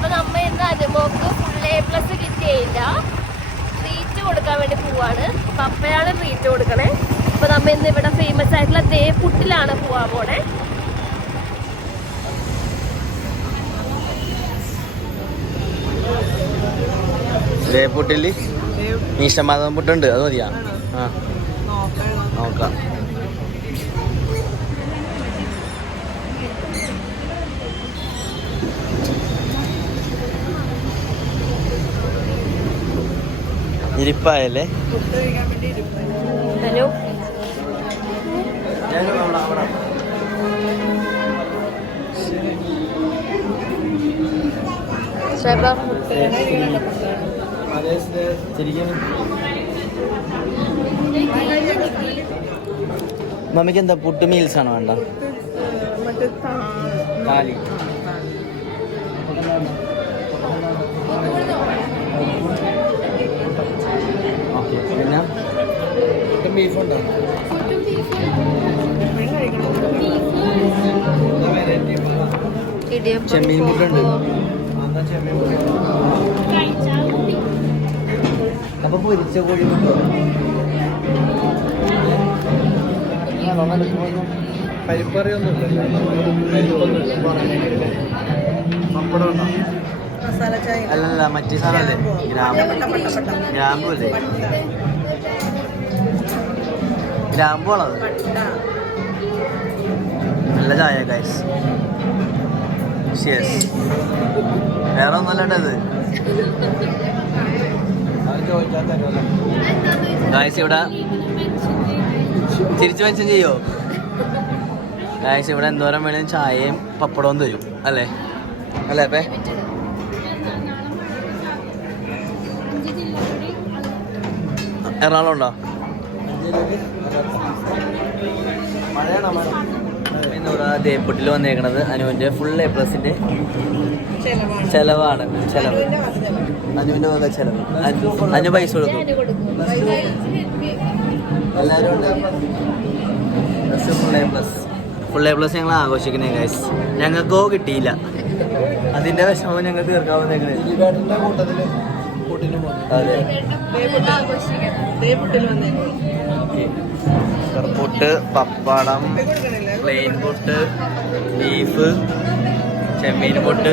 അപ്പൊ നമ്മ ഇന്ന് അനുമോക്ക് ഫുൾ എ പ്ലസ് കിട്ടിയില്ല ട്രീറ്റ് കൊടുക്കാൻ വേണ്ടി പോവാണ്. പപ്പയാണ് ട്രീറ്റ് കൊടുക്കണേ. അപ്പൊ നമ്മ ഇന്ന് ഇവിടെ ഫേമസ് ആയിട്ടുള്ള തേപ്പുട്ടിലാണ് പോവാൻ പോണേ. തേപ്പുട്ടിൽ മീശമാതം പുട്ടുണ്ട്. അത് മതിയാ. ആ. നോക്കാം. ഇരിപ്പായല്ലേ? ശ്രേബ മമ്മിക്ക് എന്താ പുട്ട് മീൽസ് ആണോ വേണ്ട താലി. ബീഫുണ്ടോ ചെമ്മീൻ മുട്ടുണ്ട് അപ്പൊ പൊരിച്ച കോഴി മുട്ടോ മസാല ചായ. അല്ലല്ല മറ്റേ സാറല്ലേ ഗ്രാമ്പു. ഗ്രാമ്പു അല്ലേ ഗ്രാമ്പു ആണത് നല്ല ചായ ഗൈസ് യെസ് വേറെ ഒന്നല്ല ഇത്. ഗായ്സ് ഇവിടെ തിരിച്ചു മെൻഷൻ ചെയ്യോ? ഗായ്സ് ഇവിടെ എന്തോരം വേണേലും ചായയും പപ്പടവും തരും അല്ലേ? അല്ലേ അപ്പേ? എറണാകുളം ഉണ്ടോ? ഇന്നിവിടെ ദേപ്പുട്ടിൽ വന്നേക്കണത് അനുവിന്റെ ഫുൾ എ പ്ലസിന്റെ ചെലവാണ്. ചെലവ്. അനുവിന്റെ വക ചെലവ്. അനു- പൈസ കൊടുക്കും. എല്ലാവരും full A plus full A plus ഞങ്ങൾ ആഘോഷിക്കുന്നേ ഗൈസ് ഞങ്ങൾക്കോ കിട്ടിയില്ല. അതിന്റെ വിഷമം ഞങ്ങൾ തീർക്കാൻ വന്നേക്കണേ. അതെ. പുട്ട് പപ്പടം പ്ലെയിൻ പുട്ട് ബീഫ് ചെമ്മീൻ പുട്ട്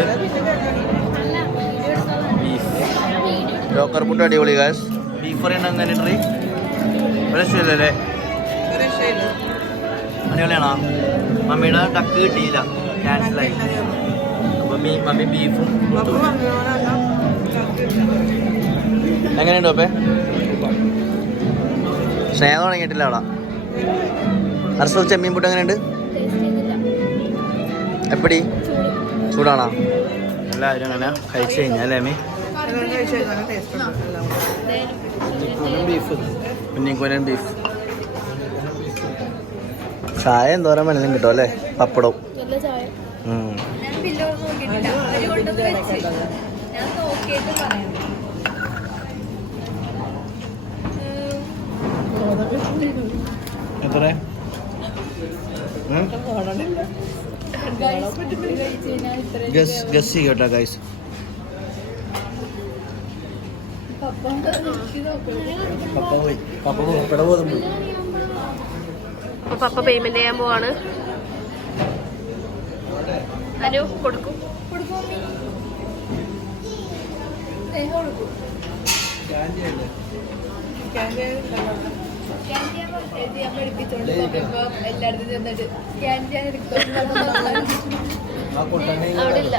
ബീഫ് ലോക്കർ പുട്ട് അടിപൊളി ഗാസ് ബീഫ് പറയുന്നത് എങ്ങനെ ട്രീ രക്ഷയില്ലല്ലേ അടിപൊളിയാണോ? മമ്മിയുടെ ടക്ക് കിട്ടിയില്ല. ക്യാൻസലായി മമ്മി മമ്മി ബീഫും എങ്ങനെയുണ്ടോ അപ്പേ സ്നേഹം തുടങ്ങിയിട്ടില്ല അവിടെ. അർസൽ ചെമ്മീൻ പുട്ട് എങ്ങനെയുണ്ട്? എപ്പടി? ചൂടാണോ? എല്ലാവരും അങ്ങനെ കഴിച്ചു കഴിഞ്ഞാൽ അല്ലേ അമ്മി? കുഞ്ഞിക്കുനൻ ബീഫ്. ചായ എന്തോരം വേണമെങ്കിലും കിട്ടും അല്ലേ? പപ്പടവും. പറയാം എത്ര ഗസ് ഗസ് ചെയ്യട്ടോ ഗൈസ് പപ്പ പോയി. പപ്പ പപ്പട പോകുന്നു അപ്പൊ പപ്പ പേയ്മെന്റ് ചെയ്യാൻ പോവാണ്. അനു കൊടുക്കും. എല്ലായിടത്തും ചെന്നിട്ട് സ്കാൻ ചെയ്യാൻ എടുക്കും ആ പൊട്ടനെ അവിടെ ഇല്ല.